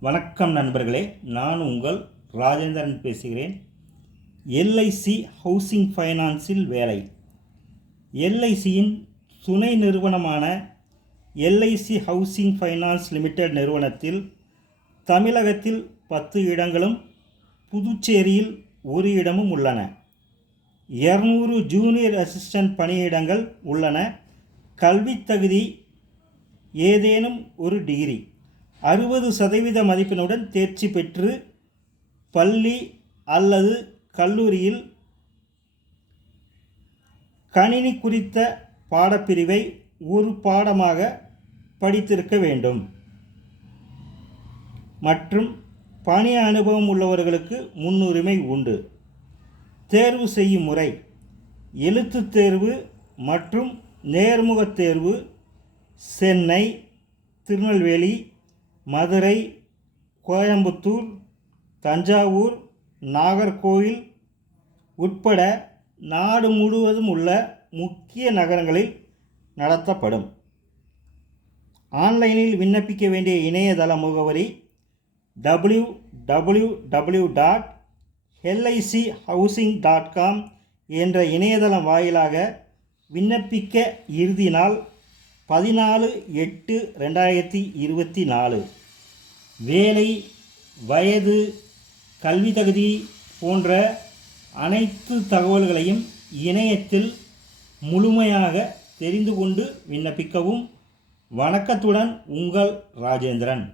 வணக்கம் நண்பர்களே நான் உங்கள் ராஜேந்திரன் பேசுகிறேன். எல்ஐசி ஹவுசிங் ஃபைனான்ஸில் வேலை. எல்ஐசியின் துணை நிறுவனமான எல்ஐசி ஹவுசிங் ஃபைனான்ஸ் லிமிடெட் நிறுவனத்தில் தமிழகத்தில் பத்து இடங்களும் புதுச்சேரியில் ஒரு இடமும் உள்ளன. இரநூறு ஜூனியர் அசிஸ்டன்ட் பணியிடங்கள் உள்ளன. கல்வித் தகுதி ஏதேனும் ஒரு டிகிரி. அறுபது சதவீத மதிப்பெண்ணுடன் தேர்ச்சி பெற்று பள்ளி அல்லது கல்லூரியில் கணினி குறித்த பாடப்பிரிவை ஒரு பாடமாக படித்திருக்க வேண்டும். மற்றும் பணி அனுபவம் உள்ளவர்களுக்கு முன்னுரிமை உண்டு. தேர்வு செய்யும் முறை எழுத்துத் தேர்வு மற்றும் நேர்முகத் தேர்வு சென்னை திருநெல்வேலி மதுரை கோயம்புத்தூர் தஞ்சாவூர் நாகர்கோவில் உட்பட நாடு முழுவதும் உள்ள முக்கிய நகரங்களில் நடத்தப்படும். ஆன்லைனில் விண்ணப்பிக்க வேண்டிய இணையதள முகவரி W W W dot LIC housing dot com என்ற இணையதளம் வாயிலாக விண்ணப்பிக்க இறுதி நாள் பதினாலு எட்டு ரெண்டாயிரத்தி இருபத்தி நாலு. வேலை வயது கல்வி தகுதி போன்ற அனைத்து தகவல்களையும் இணையத்தில் முழுமையாக தெரிந்து கொண்டு விண்ணப்பிக்கவும் வணக்கத்துடன் உங்கள் ராஜேந்திரன்.